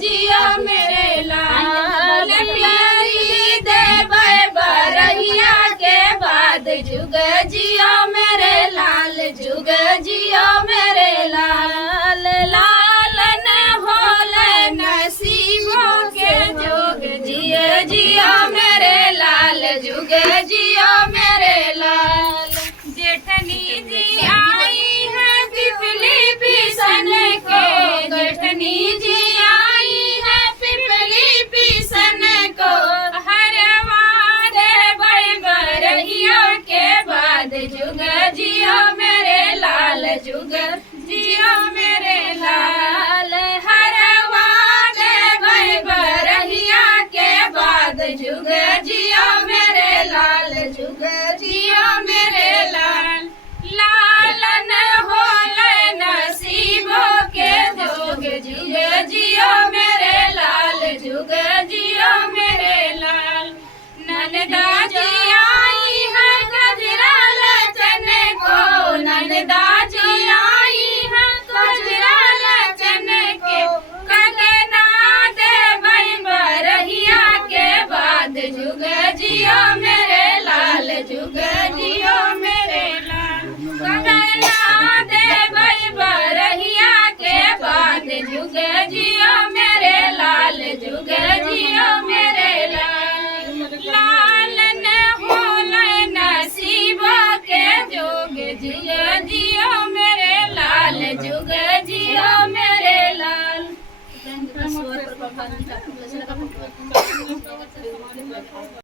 जियो मेरे लाल प्यारी देवे बरहिया के बाद जुग जियो मेरे लाल जुग जियो मेरे लाल लाल न होल नसीबों के जुग जियो जियो मेरे लाल जुग जियो मेरे लाल। जेठनी जी आई है पिपली पिसन के जेठनी जी आई है पिपली पिसन को हरवा देवे बरहिया के बाद जुग जियो मेरे लाल जुग जियो मेरे लाल हरवा देवे बरहिया के बाद जुग जियो मेरे लाल जुग जियो मेरे लाल लाल न होल नसीबों के जोग जुग जियो मेरे लाल जुग जियो मेरे लाल। ननदा जी आई है गजरा लचन को ननदा जी आई है गजरा लचन के कंगना देवे बरहिया के बाद जुग जियो मेरे लाल जुग जियो मेरे लाल कंगना देवे बरहिया के बाद जुग जियो मेरे लाल जुग जियो मेरे लाल लाल न होल नसीबों के जोग जियो जियो मेरे लाल जुग जियो मेरे लाल।